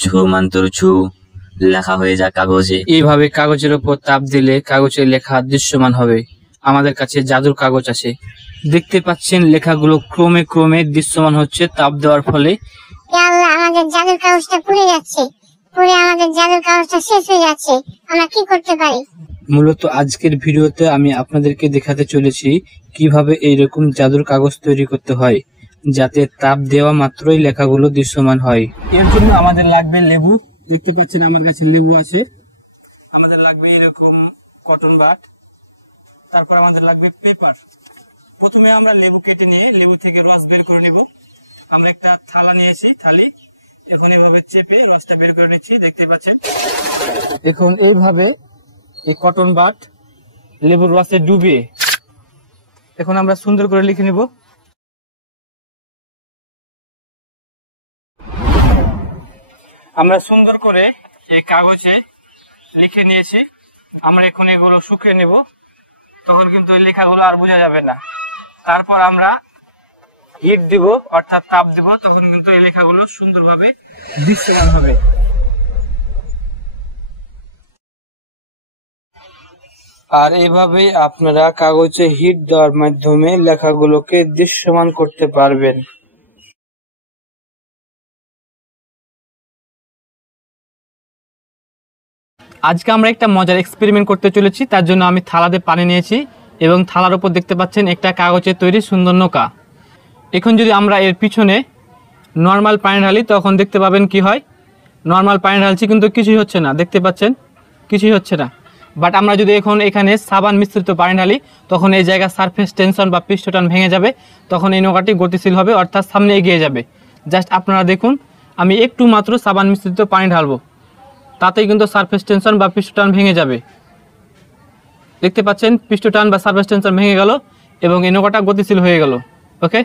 ছু মন্তর ছু, লেখা হয়ে যায় কাগজে। এইভাবে কাগজের উপর তাপ দিলে কাগজের লেখা দৃশ্যমান হবে। আমাদের কাছে জাদুর কাগজ আছে, দেখতে পাচ্ছেন লেখাগুলো ক্রমে ক্রমে দৃশ্যমান হচ্ছে তাপ দেওয়ার ফলে। আল্লাহ, আমাদের জাদুর কাগজটা পুড়ে যাচ্ছে, পুড়ে আমাদের জাদুর কাগজটা শেষ হয়ে যাচ্ছে, আমরা কি করতে পারি? মূলত আজকের ভিডিওতে আমি আপনাদেরকে দেখাতে চলেছি কিভাবে এইরকম জাদুর কাগজ তৈরি করতে হয়, যাতে তাপ দেওয়া মাত্রই লেখাগুলো দৃশ্যমান হয়। এর জন্য আমাদের লাগবে লেবু, দেখতে পাচ্ছেন আমার কাছে লেবু আছে। আমাদের লাগবে এরকম কটন বাড, তারপর আমাদের লাগবে পেপার। প্রথমে আমরা লেবু কেটে নিয়ে লেবু থেকে রস বের করে নিব। আমরা একটা থালা নিয়েছি, থালি, এখন এইভাবে চেপে রসটা বের করে নিচ্ছি, দেখতে পাচ্ছেন। এখন এইভাবে এই কটন বাড লেবুর রসে ডুবিয়ে এখন আমরা সুন্দর করে লিখে নিব। আমরা সুন্দর করে এই কাগজে লিখে নিয়েছি। আমরা এখন এগুলো শুকিয়ে নেব, তখন কিন্তু এই লেখাগুলো আর বোঝা যাবে না। তারপর আমরা হিট দিব, অর্থাৎ তাপ দিব, তখন কিন্তু এই লেখাগুলো সুন্দরভাবে দৃশ্যমান হবে। আর এভাবেই আপনারা কাগজে হিট দেওয়ার মাধ্যমে লেখাগুলোকে দৃশ্যমান করতে পারবেন। আজকে আমরা একটা মজার এক্সপেরিমেন্ট করতে চলেছি। তার জন্য আমি থালাতে পানি নিয়েছি এবং থালার উপর দেখতে পাচ্ছেন একটা কাগজের তৈরি সুন্দর নৌকা। এখন যদি আমরা এর পিছনে নর্মাল পানি ঢালি, তখন দেখতে পাবেন কি হয়। নর্মাল পানি ঢালছি কিন্তু কিছুই হচ্ছে না, দেখতে পাচ্ছেন কিছুই হচ্ছে না। বাট আমরা যদি এখন এখানে সাবান মিশ্রিত পানি ঢালি, তখন এই জায়গায় সারফেস টেনশন বা পৃষ্ঠটান ভেঙে যাবে, তখন এই নৌকাটি গতিশীল হবে, অর্থাৎ সামনে এগিয়ে যাবে। জাস্ট আপনারা দেখুন, আমি একটু মাত্র সাবান মিশ্রিত পানি ঢালবো, তাতেই কিন্তু সারফেস টেনশন বা পৃষ্ঠটান ভেঙে যাবে। দেখতে পাচ্ছেন পৃষ্ঠটান বা সারফেস টেনশন ভেঙে গেল এবং এই নৌকাটা গতিশীল হয়ে গেল। ওকে।